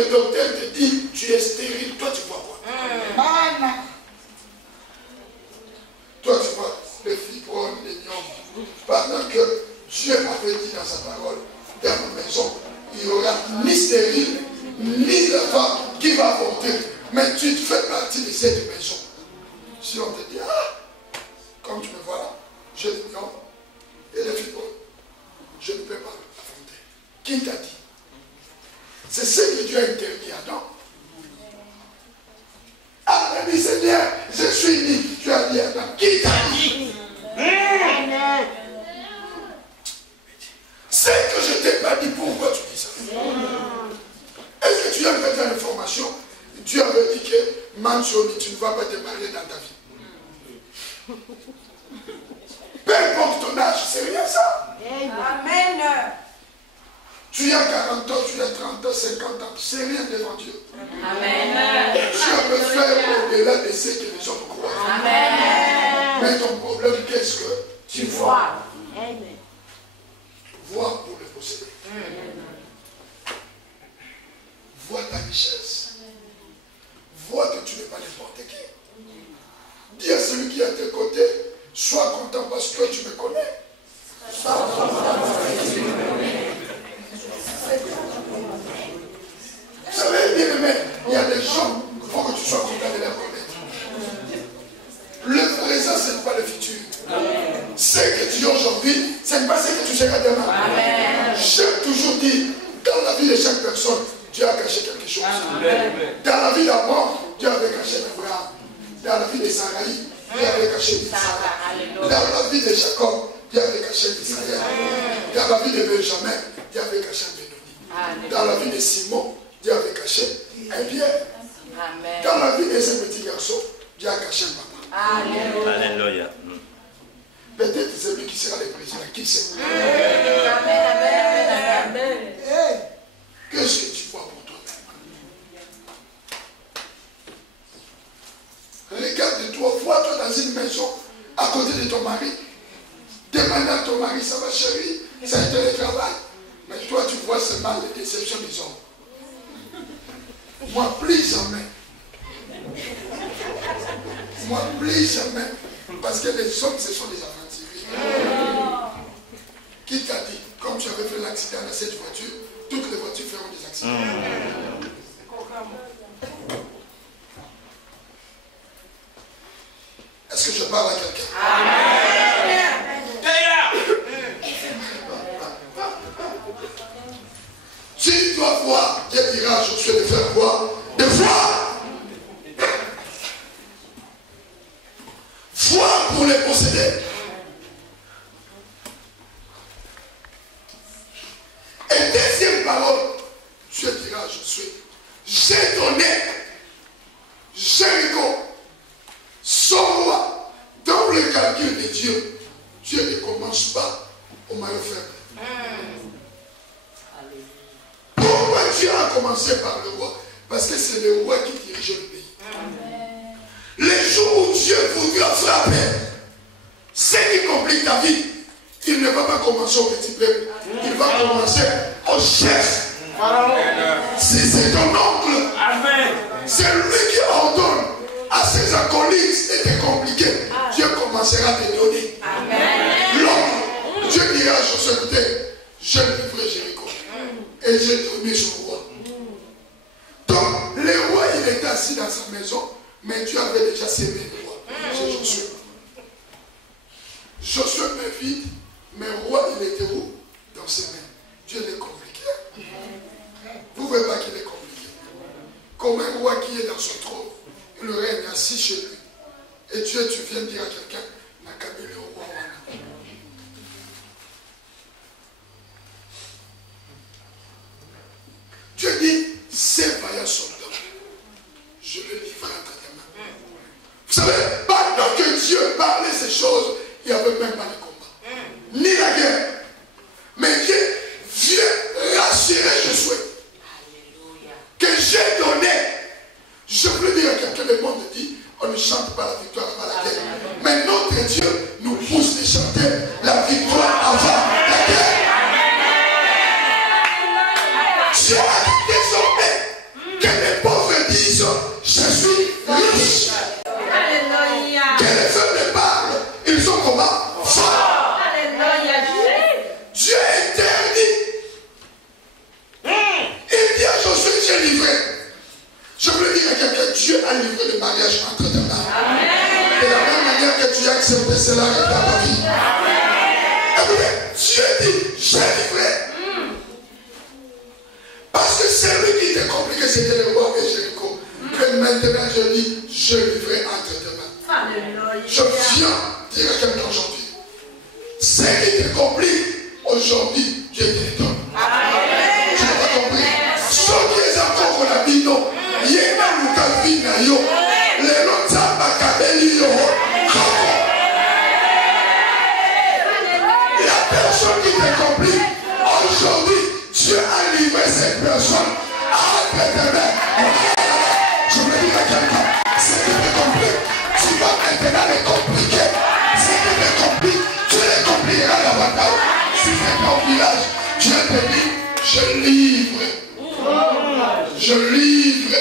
le docteur te dit tu es stérile, toi tu vois quoi? Toi tu vois les fibromes, les myomes. Pendant que Dieu avait dit dans sa parole, dans ma maison, il n'y aura ni stérile, ni la femme qui va avorter. Mais tu fais partie de cette maison. Si on te dit, ah, comme tu me vois là, j'ai des myomes et des fibromes, je ne peux pas affronter. Qui t'a dit? C'est ce que Dieu a interdit à Adam. Ah, il dit, Seigneur, je suis né. Tu as dit à Adam, qui t'a dit? C'est que je ne t'ai pas dit, pourquoi tu dis ça? Est-ce que tu as fait l'information? Dieu avait dit que Manchoni, tu ne vas pas te marier dans ta vie. Peu importe ton âge, c'est rien ça. Amen. Tu as 40 ans, tu as 30 ans, 50 ans, c'est rien devant Dieu. Amen. Dieu peut faire au-delà de ce que les hommes croient. Amen. Mais ton problème, qu'est-ce que tu vois? Amen. Vois pour le posséder. Vois ta richesse. Vois que tu n'es pas n'importe qui. Dis à celui qui est à tes côtés, sois content parce que tu me connais. Sois content parce que tu me connais. Vous savez, bien aimé, il y a des gens, il faut que tu sois content de les connaître. Le présent, ce n'est pas le futur. Ce que tu es aujourd'hui, ce n'est pas ce que tu seras demain. J'ai toujours dit, dans la vie de chaque personne, Dieu a caché quelque chose. Amen. Dans la vie d'Abraham, Dieu avait caché Abraham. Dans la vie de Saraï, Dieu avait caché Israël. Dans la vie de Jacob, Dieu avait caché Israël. Dans la vie de Benjamin, Dieu avait caché Bénoni. Dans la vie de Simon, Dieu avait caché un Pierre. Dans la vie de ce petit garçon, Dieu a caché un papa. Alléluia. Peut-être c'est lui qui sera le président. Qui sait? Qu'est-ce que tu vois pour toi-même? Regarde-toi, vois-toi dans une maison à côté de ton mari. Demande à ton mari, ça va chérie, ça a été le travail. Mais toi, tu vois seulement les déceptions des hommes. Moi, plus jamais. Moi, plus jamais. Parce que les hommes, ce sont des aventuriers. Qui t'a dit, comme tu avais fait l'accident dans cette voiture, toutes les voitures feront des accidents. Est-ce que je parle à quelqu'un? Tu dois voir, Dieu dira à Josué de faire quoi? De voir. Voir pour les posséder. Et deuxième parole, Dieu dira à Josué, j'ai donné Jéricho, son roi, dans le calcul de Dieu. Dieu ne commence pas au maillot faible. Pourquoi Dieu a commencé par le roi? Parce que c'est le roi qui dirige le pays. Les jours où Dieu voudra frapper, ce qui complique ta vie, il ne va pas commencer au petit peuple. Il va commencer au chef. Si c'est ton oncle, c'est lui qui ordonne à ses acolytes de te compliquer. Dieu commencera à te donner. L'oncle, Dieu dira à Josué, j'ai livré Jéricho et j'ai donné son roi. Donc, le roi, il était assis dans sa maison, mais Dieu avait déjà sémé le roi. C'est Josué. Josué me vide, mais le roi, il était où? Dans ses mains. Dieu l'est compliqué. Vous ne voyez pas qu'il est compliqué. Comme un roi qui est dans son trône, il règne assis chez lui. Et Dieu, tu viens dire à quelqu'un, n'a qu'à le roi. Dieu dit, ces vaillants soldats, je le livre entre tes mains. Vous savez, pendant que Dieu parlait ces choses, il n'y avait même pas de combat. Ni la guerre. Mais Dieu vient rassurer Josué. Que j'ai donné. Je veux dire à quelqu'un, le monde dit, on ne chante pas la victoire avant la guerre. Mais notre Dieu nous pousse de chanter la victoire avant la guerre. Dieu a dit désormais, Dieu est livré entre tes mains. Alléluia. Je viens dire à quelqu'un aujourd'hui, ce qui te complique aujourd'hui, Dieu te le donne. Tu n'as pas compris? Ce qui est encore la vie, non. Il y a une vie, les notes la personne qui te complique, aujourd'hui, Dieu a livré cette personne à tes mains. Je me dis à quelqu'un, ce qui te complique, tu vas maintenant les compliquer. Ce qui te complique, tu les compliqueras davantage. Si c'est ton village, Dieu te dit, je livre. Je livre.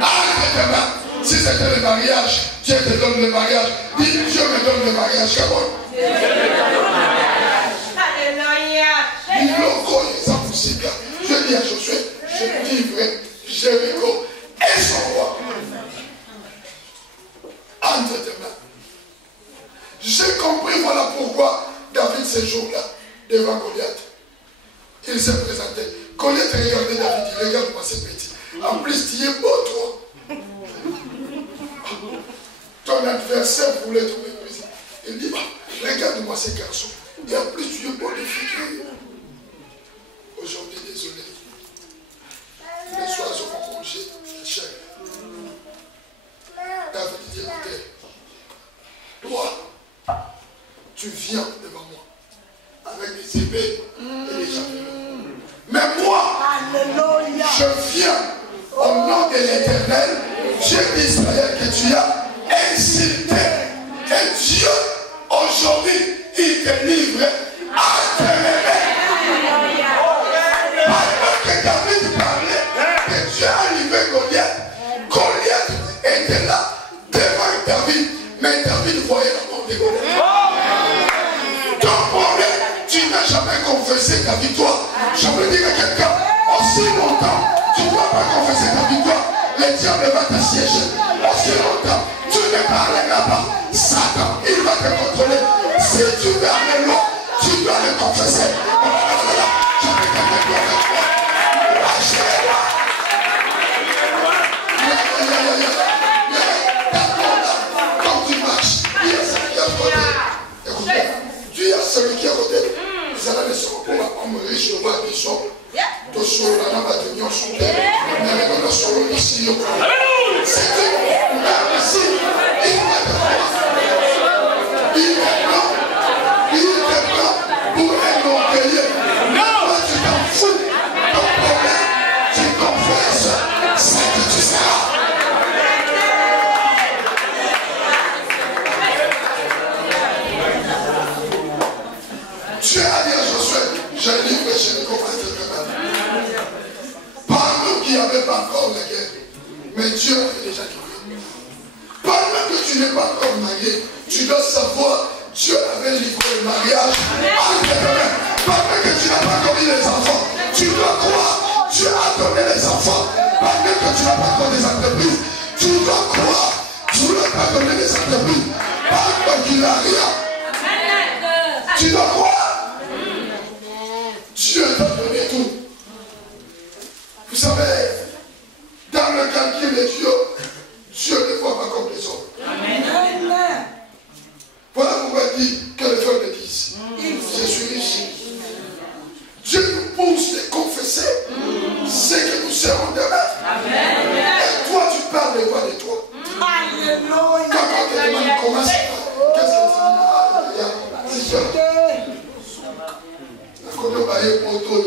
Arrête tes mains. Si c'était le mariage, Dieu te donne le mariage. Dis, Dieu me donne le mariage. Je dis à Josué, je livrerai Jéricho et son roi entre tes mains. J'ai compris, voilà pourquoi David ce jour-là, devant Goliath, il s'est présenté. Goliath regardait David, il regarde-moi ce petit. En plus, tu es beau, toi. Ton adversaire voulait te mépriser. Il dit, regarde-moi ce garçon. Et en plus, tu es beau de figure. Aujourd'hui, désolé. Les oiseaux vont manger les chèvres. David dit, écoutez, toi, tu viens devant moi avec des épées et des javelots. Mais moi, je viens au nom de l'Éternel, Dieu d'Israël, que tu as insulté. Et Dieu, aujourd'hui, il te livre à tes mains. Pendant que David parlait, que Dieu a livré Goliath, Goliath était là devant David, mais David voyait la mort de Goliath. Ton problème, tu n'as jamais confessé ta victoire. Je veux dire à quelqu'un, aussi longtemps, tu ne dois pas confesser ta victoire, le diable va t'assiéger. Aussi longtemps, tu ne parleras pas. Satan, il va te contrôler. Si tu veux aller loin, tu dois le confesser. Je veux quelqu'un qui avec moi. Lâchez-moi. Quand tu marches, il y a celui qui est à côté. Écoutez, Dieu a celui qui est à côté. Vous allez le savoir pour l'homme riche, le roi qui sort. Tout sur la nave de Nyon sur terre. Mais le solo ici. C'est Dieu. Même ici, il va te voir. Il te prend pour un orgueilleux. Toi, tu t'en fous. Ton problème, tu confesses ce que tu seras. Dieu a dit à Josué, je livre Jéricho entre tes mains. Par nous qui n'avons pas encore la guerre, mais Dieu avait déjà livré. Pendant que tu n'es pas encore marié, tu dois savoir, Dieu avait livré le mariage entre tes mains. Pendant que tu n'as pas encore eu les enfants, tu dois croire, Dieu a donné les enfants. Pendant que tu n'as pas encore des entreprises, tu dois croire, Dieu n'a pas donné les entreprises. Pendant qu'il n'a rien, tu dois croire. Dieu t'a donné tout. Vous savez, dans le calcul de Dieu, Dieu ne voit pas comme les hommes. Amen. Voilà pourquoi il dit que les femmes le disent. Je suis riche. Dieu nous pousse de confesser ce que nous serons demain. Amen. Et toi, tu parles de quoi de toi? Alléluia. Quand on te demande comment c'est, qu'est-ce que tu dis? C'est ça. Quand on va aller pour toi,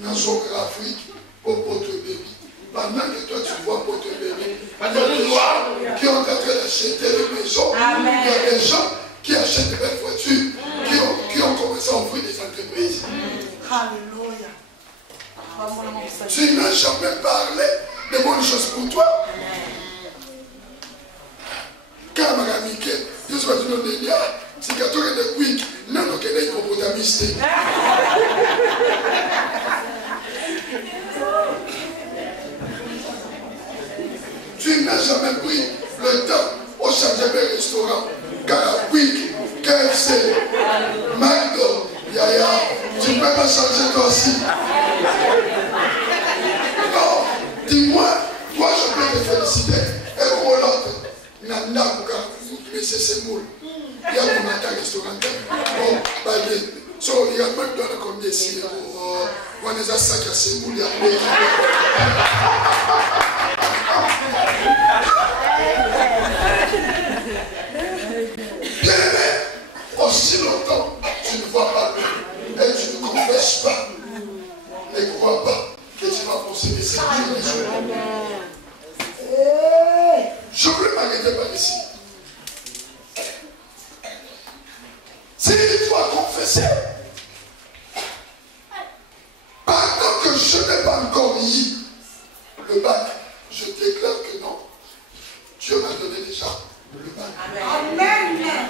dans son graphique, au pote bébé. Pendant que toi tu vois pote bébé, il y a des gens qui ont en train d'acheter des maisons, il y a des gens qui achètent des belles voitures, qui ont commencé à ouvrir des entreprises. Alléluia. Tu n'as jamais parlé de bonnes choses pour toi. Quand on a mis que Dieu soit du nom de Dieu, c'est que tu as des quick, non, non, que des hippopotamistes. Tu n'as jamais pris le temps au Changement restaurant, Quick, KFC, McDo, Yaya. Tu ne peux pas changer toi aussi. Non, dis-moi, toi je peux te féliciter. Et Roland, Nanda Kuka, mais c'est Semoul. Il y a mon attaque restaurant. Bon, bah, so, il y a même dans le combien ici. On a des sacs à Semoul, il y a bien aimé, aussi longtemps, tu ne vois pas et tu ne confesses pas. Ne crois pas que tu vas posséder cette Dieu. Je voulais m'arrêter par ici. Si tu dois confesser, pendant que je n'ai pas encore eu le bac, je déclare que non. Dieu m'a donné déjà le bac. Amen.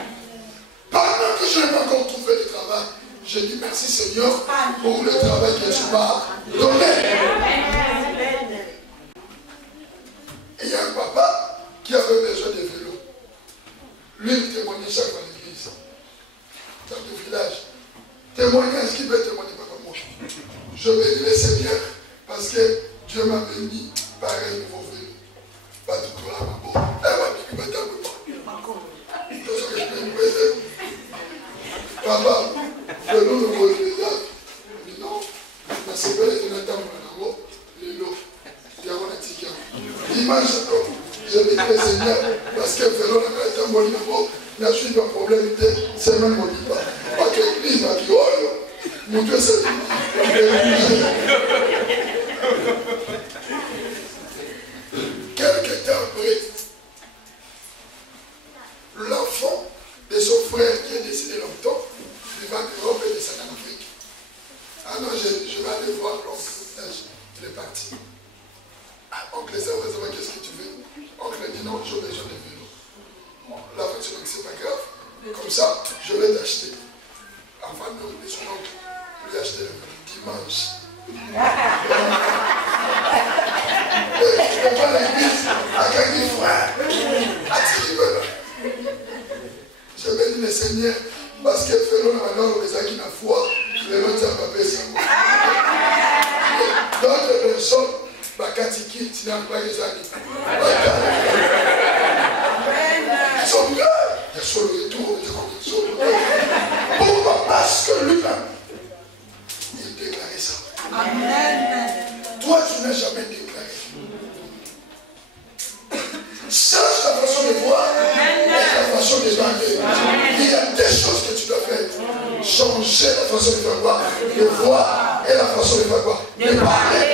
Pendant que je n'ai pas encore trouvé le travail, je dis merci Seigneur pour le travail que tu m'as donné. Et il y a un papa qui avait besoin de vélo. Lui, il témoignait chaque fois à l'église. Dans le village. Témoignage qui veut témoigner, pas comme moi. Je vais lui laisser bien parce que Dieu m'a béni par un nouveau vélo. Pas tout là, bon. Elle m'a dit que je papa, le nom de mon déjà. Mais non, la semaine est une attente pour le lot. Il y a un article. L'image, je vais dire Seigneur, parce que Vélo n'a pas été un bon niveau, il y a eu un problème, c'est même mon niveau. Parce que l'église m'a dit, oh, mon Dieu, c'est quelque temps après, l'enfant de son frère qui est décédé longtemps, il va en Europe et descend en Afrique. Ah non, je vais aller voir l'oncle. Il est parti. Ah, oncle, c'est vrai, qu'est-ce que tu veux? Oncle dit non, j'ai besoin de vélo. Bon, la voiture, c'est pas grave. Comme ça, je vais l'acheter. Avant de son oncle, lui acheter le vélo dimanche. Je vais pas l'église à gagner frère. Je vais dire le Seigneur, parce que Féron a maintenant les qui n'a foi, les autres n'ont pas payé. D'autres personnes, Bakatiki, tu n'as pas les amis. Ils sont bien. Il y a sur le retour, pourquoi? Parce que lui-même, il déclarait ça. Amen. Toi, tu n'as jamais déclaré. Change ta façon de voir et ta façon de demander. Il y a des choses que tu dois faire. Changer la façon de faire quoi? De voir et la façon de faire quoi? De parler.